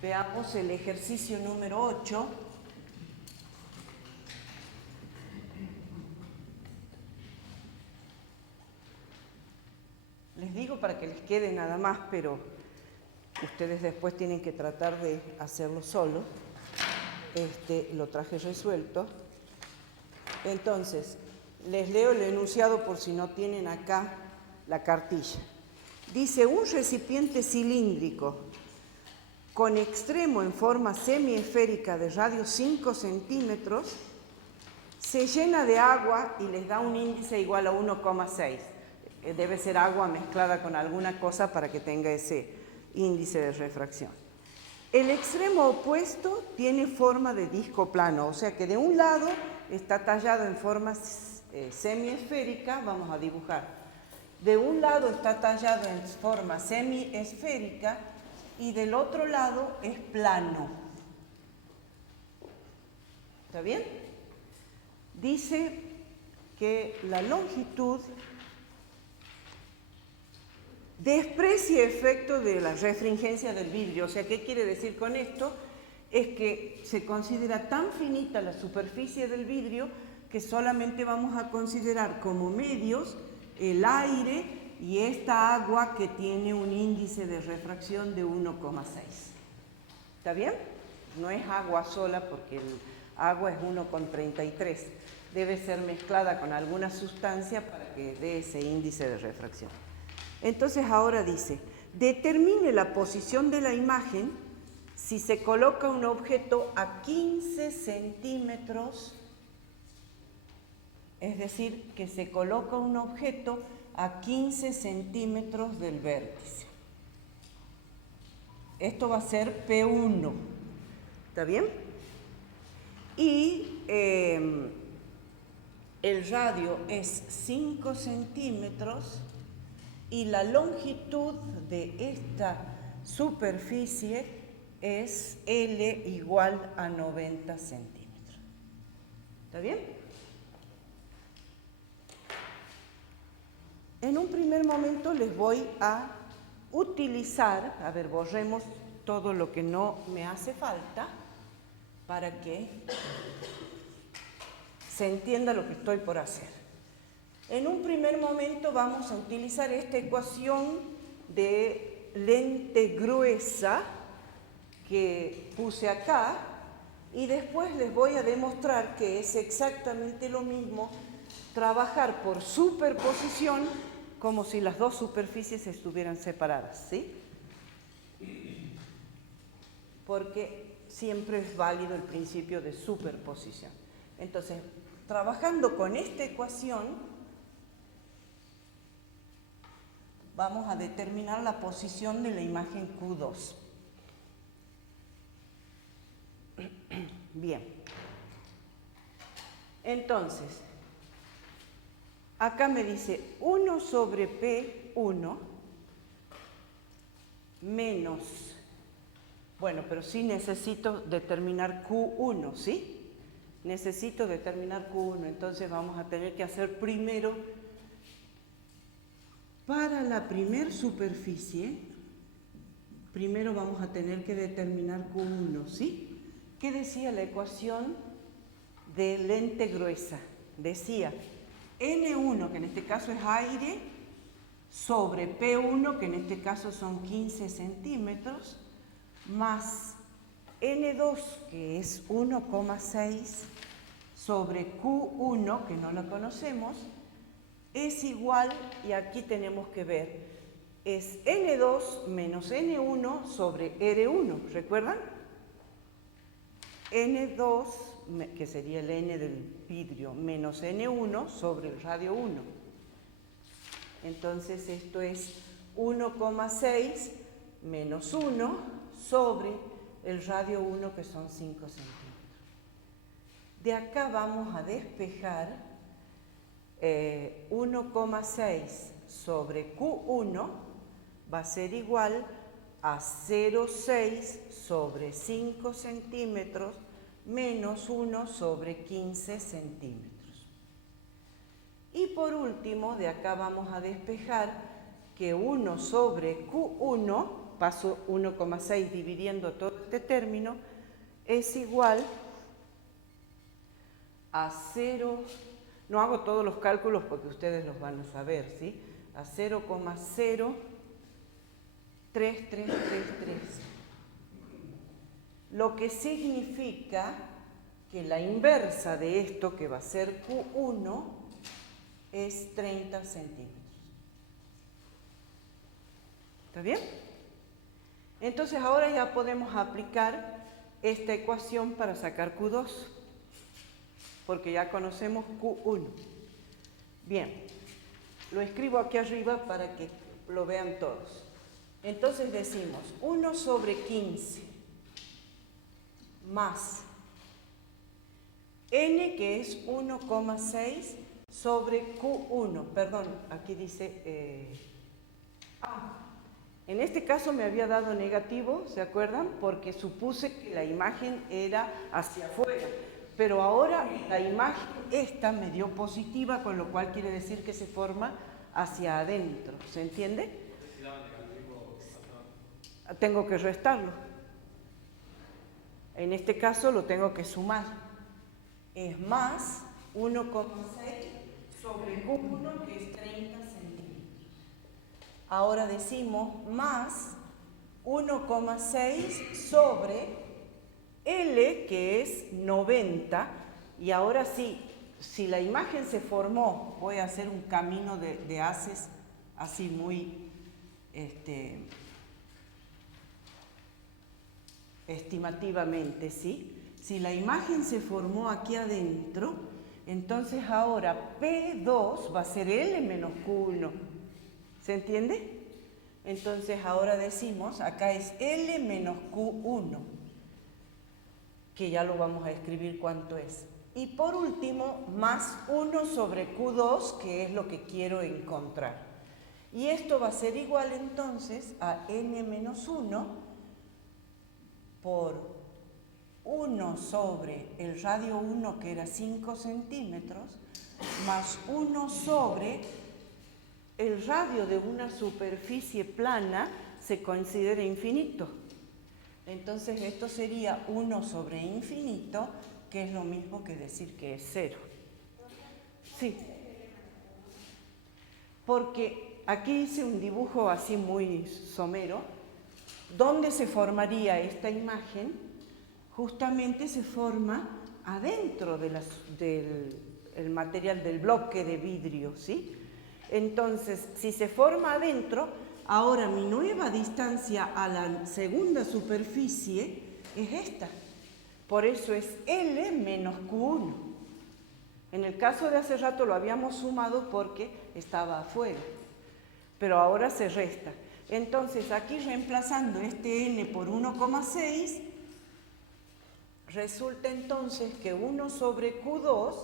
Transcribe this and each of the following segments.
Veamos el ejercicio número 8. Les digo para que les quede nada más, pero ustedes después tienen que tratar de hacerlo solo. Lo traje resuelto. Entonces, les leo el enunciado por si no tienen acá la cartilla. Dice, un recipiente cilíndrico con extremo en forma semiesférica de radio 5 centímetros se llena de agua y les da un índice igual a 1,6. Debe ser agua mezclada con alguna cosa para que tenga ese índice de refracción. El extremo opuesto tiene forma de disco plano, o sea que de un lado está tallado en forma semiesférica, vamos a dibujar. De un lado está tallado en forma semiesférica y del otro lado es plano. ¿Está bien? Dice que la longitud desprecia efecto de la refringencia del vidrio. O sea, ¿qué quiere decir con esto? Es que se considera tan finita la superficie del vidrio que solamente vamos a considerar como medios el aire y esta agua que tiene un índice de refracción de 1,6. ¿Está bien? No es agua sola porque el agua es 1,33. Debe ser mezclada con alguna sustancia para que dé ese índice de refracción. Entonces ahora dice, determine la posición de la imagen si se coloca un objeto a 15 centímetros, es decir, que se coloca un objeto a 15 centímetros del vértice. Esto va a ser P1, ¿está bien? Y el radio es 5 centímetros y la longitud de esta superficie es L igual a 90 centímetros. ¿Está bien? En un primer momento les voy a utilizar, a ver, borremos todo lo que no me hace falta para que se entienda lo que estoy por hacer. En un primer momento vamos a utilizar esta ecuación de lente gruesa que puse acá y después les voy a demostrar que es exactamente lo mismo trabajar por superposición como si las dos superficies estuvieran separadas, ¿sí? Porque siempre es válido el principio de superposición. Entonces, trabajando con esta ecuación, vamos a determinar la posición de la imagen Q2. Bien. Entonces, acá me dice 1 sobre P1 menos, bueno, pero sí necesito determinar Q1, ¿sí? Necesito determinar Q1, entonces vamos a tener que hacer primero, para la primer superficie, primero vamos a tener que determinar Q1, ¿sí? ¿Qué decía la ecuación de lente gruesa? Decía N1, que en este caso es aire, sobre P1, que en este caso son 15 centímetros, más N2, que es 1,6, sobre Q1, que no lo conocemos, es igual, y aquí tenemos que ver, es N2 menos N1 sobre R1, ¿recuerdan? N2, que sería el N del vidrio, menos N1 sobre el radio 1. Entonces esto es 1,6 menos 1 sobre el radio 1, que son 5 centímetros. De acá vamos a despejar 1,6 sobre Q1 va a ser igual a 0,6 sobre 5 centímetros menos 1 sobre 15 centímetros. Y por último, de acá vamos a despejar que 1 sobre Q1 paso 1,6 dividiendo todo este término, es igual a 0, no hago todos los cálculos porque ustedes los van a saber, ¿sí? A 0,03333. Lo que significa que la inversa de esto, que va a ser Q1, es 30 centímetros. ¿Está bien? Entonces ahora ya podemos aplicar esta ecuación para sacar Q2, porque ya conocemos Q1. Bien, lo escribo aquí arriba para que lo vean todos. Entonces decimos 1 sobre 15 más n, que es 1,6 sobre Q1. Perdón, aquí dice... en este caso me había dado negativo, ¿se acuerdan? Porque supuse que la imagen era hacia afuera. Pero ahora la imagen esta me dio positiva, con lo cual quiere decir que se forma hacia adentro. ¿Se entiende? Tengo que restarlo. En este caso lo tengo que sumar. Es más 1,6 sobre Q1, que es 30 centímetros. Ahora decimos más 1,6 sobre L, que es 90, y ahora sí, si la imagen se formó, voy a hacer un camino de haces así muy estimativamente, ¿sí? Si la imagen se formó aquí adentro, entonces ahora P2 va a ser L menos Q1. ¿Se entiende? Entonces ahora decimos, acá es L menos Q1, que ya lo vamos a escribir cuánto es. Y por último, más 1 sobre Q2, que es lo que quiero encontrar. Y esto va a ser igual entonces a n menos 1 por 1 sobre el radio 1, que era 5 centímetros, más 1 sobre el radio de una superficie plana se considera infinito. Entonces esto sería 1 sobre infinito, que es lo mismo que decir que es 0. Sí. Porque aquí hice un dibujo así muy somero. ¿Dónde se formaría esta imagen? Justamente se forma adentro del material, del bloque de vidrio, ¿sí? Entonces, si se forma adentro, ahora mi nueva distancia a la segunda superficie es esta. Por eso es L menos Q1. En el caso de hace rato lo habíamos sumado porque estaba afuera, pero ahora se resta. Entonces, aquí reemplazando este N por 1,6, resulta entonces que 1 sobre Q2,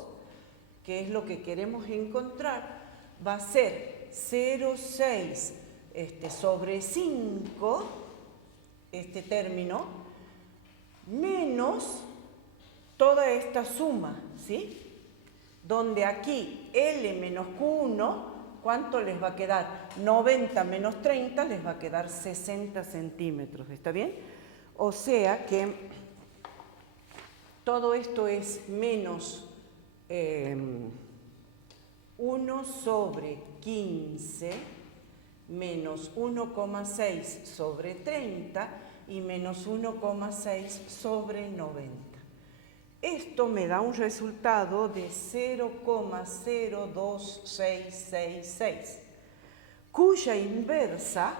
que es lo que queremos encontrar, va a ser 0,6 sobre 5, este término, menos toda esta suma, ¿sí? Donde aquí L menos Q1, ¿cuánto les va a quedar? 90 menos 30 les va a quedar 60 centímetros, ¿está bien? O sea que todo esto es menos 1 sobre 15 menos 1,6 sobre 30 y menos 1,6 sobre 90. Esto me da un resultado de 0,02666, cuya inversa,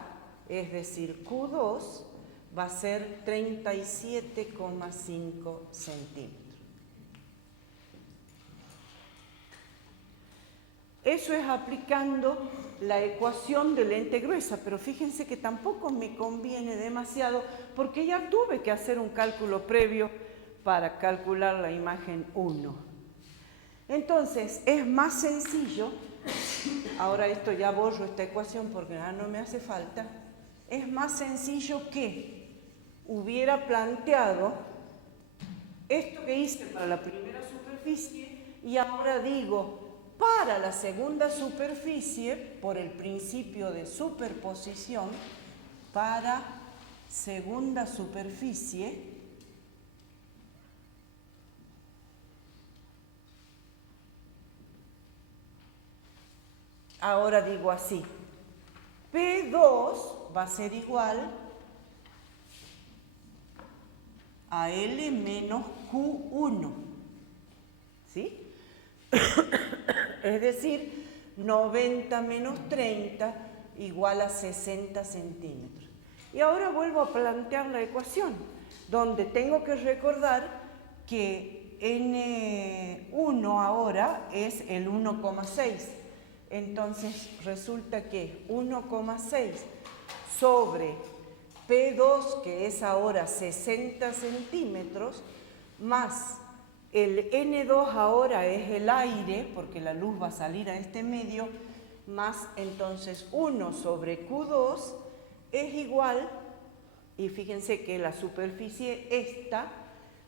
es decir, Q2, va a ser 37,5 centímetros. Eso es aplicando la ecuación de lente gruesa, pero fíjense que tampoco me conviene demasiado porque ya tuve que hacer un cálculo previo para calcular la imagen 1. Entonces, es más sencillo, ahora esto ya borro esta ecuación porque ya no me hace falta, es más sencillo que hubiera planteado esto que hice para la primera superficie y ahora digo, para la segunda superficie, por el principio de superposición, para segunda superficie ahora digo así, P2 va a ser igual a L menos Q1, ¿sí? Es decir, 90 menos 30 igual a 60 centímetros. Y ahora vuelvo a plantear la ecuación, donde tengo que recordar que N1 ahora es el 1,6. Entonces resulta que 1,6 sobre P2, que es ahora 60 centímetros, más el N2 ahora es el aire, porque la luz va a salir a este medio, más entonces 1 sobre Q2 es igual, y fíjense que la superficie esta,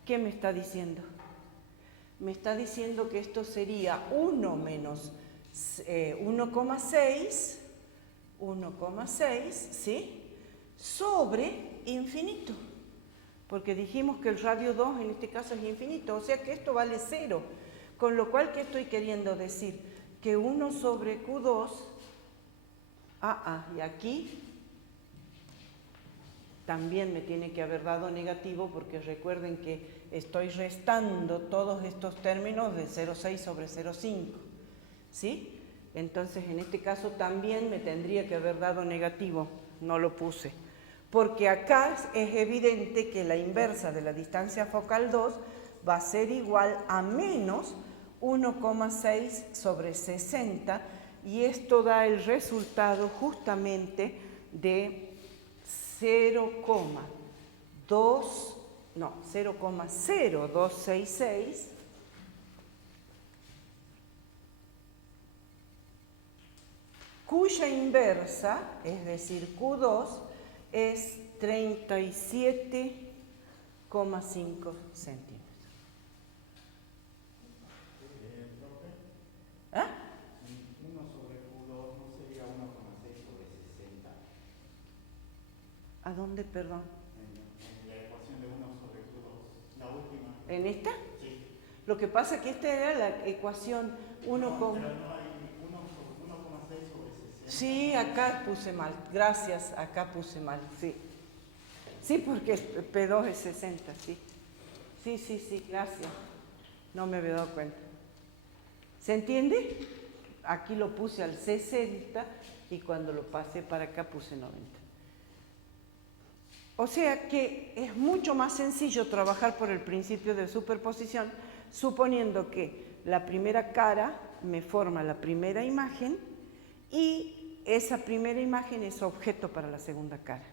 ¿qué me está diciendo? Me está diciendo que esto sería 1 menos 1,6, ¿sí? Sobre infinito, porque dijimos que el radio 2 en este caso es infinito, o sea que esto vale 0, con lo cual, ¿qué estoy queriendo decir? Que 1 sobre Q2, y aquí también me tiene que haber dado negativo, porque recuerden que estoy restando todos estos términos de 0,6 sobre 0,5, ¿sí? Entonces, en este caso también me tendría que haber dado negativo, no lo puse. Porque acá es evidente que la inversa de la distancia focal 2 va a ser igual a menos 1,6 sobre 60, y esto da el resultado justamente de 0,0266, cuya inversa, es decir, Q2, es 37,5 centímetros. ¿Ah? 1 sobre Q2 no sería 1,6 sobre 60. ¿A dónde, perdón? En la ecuación de 1 sobre Q2, la última. ¿En esta? Sí. Lo que pasa es que esta era la ecuación 1, no, pero no hay 1,6 sobre 60. Sí, acá puse mal, gracias, acá puse mal, sí. Sí, porque P2 es 60, sí. Sí, gracias. No me había dado cuenta. ¿Se entiende? Aquí lo puse al 60 y cuando lo pasé para acá puse 90. O sea que es mucho más sencillo trabajar por el principio de superposición, suponiendo que la primera cara me forma la primera imagen y esa primera imagen es objeto para la segunda cara.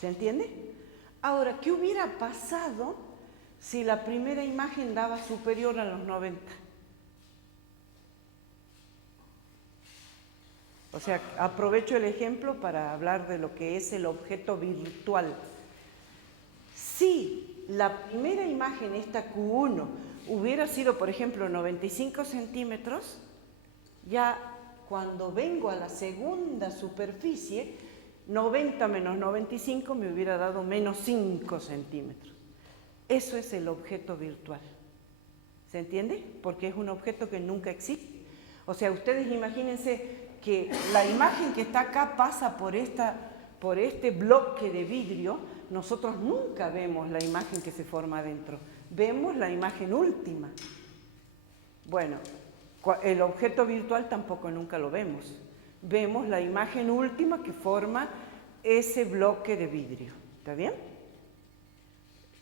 ¿Se entiende? Ahora, ¿qué hubiera pasado si la primera imagen daba superior a los 90? O sea, aprovecho el ejemplo para hablar de lo que es el objeto virtual. Si la primera imagen, esta Q1, hubiera sido, por ejemplo, 95 centímetros, ya cuando vengo a la segunda superficie, 90 menos 95 me hubiera dado menos 5 centímetros. Eso es el objeto virtual. ¿Se entiende? Porque es un objeto que nunca existe. O sea, ustedes imagínense que la imagen que está acá pasa por este bloque de vidrio. Nosotros nunca vemos la imagen que se forma adentro. Vemos la imagen última. Bueno, el objeto virtual tampoco nunca lo vemos. Vemos la imagen última que forma ese bloque de vidrio. ¿Está bien?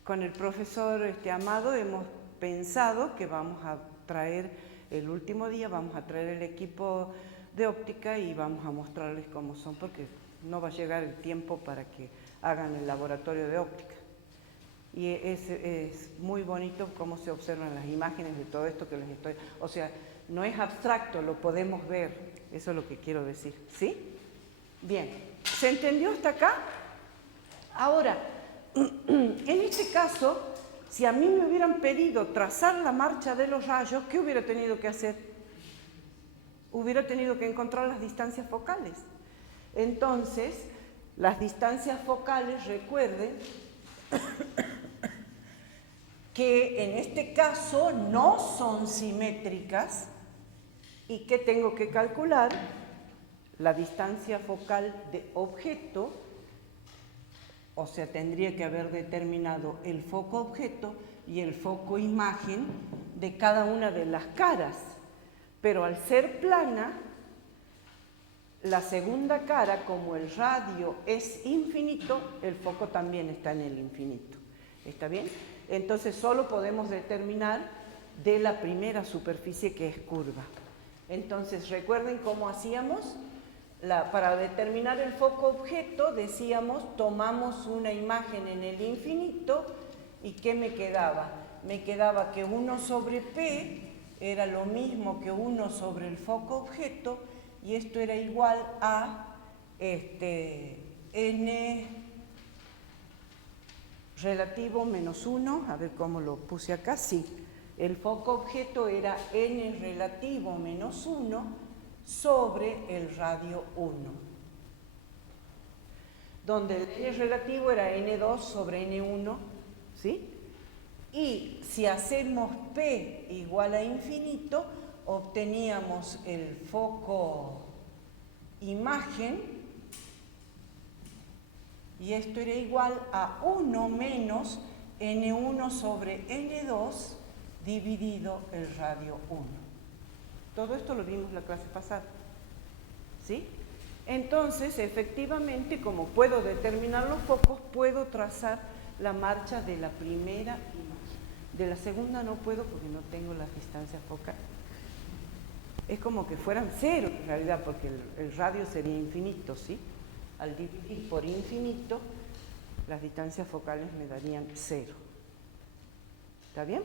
Con el profesor Amado hemos pensado que vamos a traer el último día, vamos a traer el equipo de óptica y vamos a mostrarles cómo son, porque no va a llegar el tiempo para que hagan el laboratorio de óptica. Y es muy bonito cómo se observan las imágenes de todo esto que les estoy... O sea, no es abstracto, lo podemos ver. Eso es lo que quiero decir. ¿Sí? Bien. ¿Se entendió hasta acá? Ahora, en este caso, si a mí me hubieran pedido trazar la marcha de los rayos, ¿qué hubiera tenido que hacer? Hubiera tenido que encontrar las distancias focales. Entonces, Las distancias focales, recuerden que en este caso no son simétricas y que tengo que calcular la distancia focal de objeto, o sea, tendría que haber determinado el foco objeto y el foco imagen de cada una de las caras, pero al ser plana, la segunda cara, como el radio es infinito, el foco también está en el infinito. ¿Está bien? Entonces solo podemos determinar de la primera superficie que es curva. Entonces recuerden cómo hacíamos. Para determinar el foco objeto decíamos, tomamos una imagen en el infinito y ¿qué me quedaba? Me quedaba que 1 sobre P era lo mismo que 1 sobre el foco objeto y esto era igual a n relativo menos 1, a ver cómo lo puse acá, sí, el foco objeto era n relativo menos 1 sobre el radio 1, donde el n relativo era n2 sobre n1, ¿sí? Y si hacemos P igual a infinito, obteníamos el foco imagen, y esto era igual a 1 menos n1 sobre n2 dividido el radio 1. Todo esto lo vimos la clase pasada, ¿sí? Entonces, efectivamente, como puedo determinar los focos, puedo trazar la marcha de la primera imagen. De la segunda no puedo porque no tengo las distancias focales. Es como que fueran cero en realidad, porque el radio sería infinito, ¿sí? Al dividir por infinito, las distancias focales me darían 0. ¿Está bien?